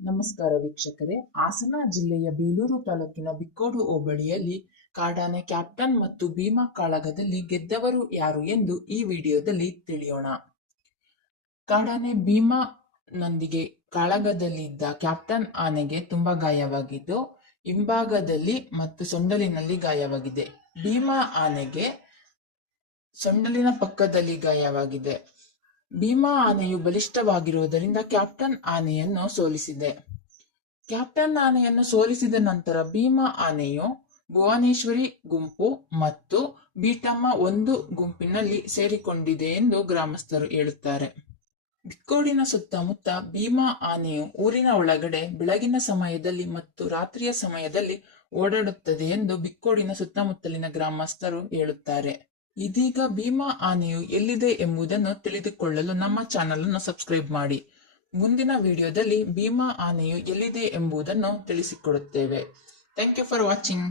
ನಮಸ್ಕಾರ ವೀಕ್ಷಕರೇ. ಹಾಸನ ಜಿಲ್ಲೆಯ ಬೇಲೂರು ತಾಲೂಕಿನ ಬಿಕ್ಕೋಡು ಹೋಬಳಿಯಲ್ಲಿ ಕಾಡಾನೆ ಕ್ಯಾಪ್ಟನ್ ಮತ್ತು ಭೀಮಾ ಕಾಳಗದಲ್ಲಿ ಗೆದ್ದವರು ಯಾರು ಎಂದು ಈ ವಿಡಿಯೋದಲ್ಲಿ ತಿಳಿಯೋಣ. ಕಾಡಾನೆ ಭೀಮಾನೊಂದಿಗೆ ಕಾಳಗದಲ್ಲಿದ್ದ ಕ್ಯಾಪ್ಟನ್ ಆನೆಗೆ ತುಂಬಾ ಗಾಯವಾಗಿದ್ದು, ಹಿಂಭಾಗದಲ್ಲಿ ಮತ್ತು ಸೊಂಡಲಿನಲ್ಲಿ ಗಾಯವಾಗಿದೆ. ಭೀಮಾ ಆನೆಗೆ ಸೊಂಡಲಿನ ಪಕ್ಕದಲ್ಲಿ ಗಾಯವಾಗಿದೆ. ಭೀಮಾ ಆನೆಯು ಬಲಿಷ್ಠವಾಗಿರುವುದರಿಂದ ಕ್ಯಾಪ್ಟನ್ ಆನೆಯನ್ನು ಸೋಲಿಸಿದೆ. ಕ್ಯಾಪ್ಟನ್ ಆನೆಯನ್ನು ಸೋಲಿಸಿದ ನಂತರ ಭೀಮಾ ಆನೆಯು ಭುವನೇಶ್ವರಿ ಗುಂಪು ಮತ್ತು ಬೀಟಮ್ಮ ಒಂದು ಗುಂಪಿನಲ್ಲಿ ಸೇರಿಕೊಂಡಿದೆ ಎಂದು ಗ್ರಾಮಸ್ಥರು ಹೇಳುತ್ತಾರೆ. ಬಿಕ್ಕೋಡಿನ ಸುತ್ತಮುತ್ತ ಭೀಮಾ ಆನೆಯು ಊರಿನ ಒಳಗಡೆ ಬೆಳಗಿನ ಸಮಯದಲ್ಲಿ ಮತ್ತು ರಾತ್ರಿಯ ಸಮಯದಲ್ಲಿ ಓಡಾಡುತ್ತದೆ ಎಂದು ಬಿಕ್ಕೋಡಿನ ಸುತ್ತಮುತ್ತಲಿನ ಗ್ರಾಮಸ್ಥರು ಹೇಳುತ್ತಾರೆ. ಇದೀಗ ಭೀಮಾ ಆನೆಯು ಎಲ್ಲಿದೆ ಎಂಬುದನ್ನು ತಿಳಿದುಕೊಳ್ಳಲು ನಮ್ಮ ಚಾನಲ್ ಅನ್ನು ಸಬ್ಸ್ಕ್ರೈಬ್ ಮಾಡಿ. ಮುಂದಿನ ವಿಡಿಯೋದಲ್ಲಿ ಭೀಮಾ ಆನೆಯು ಎಲ್ಲಿದೆ ಎಂಬುದನ್ನು ತಿಳಿಸಿಕೊಡುತ್ತೇವೆ. Thank you for watching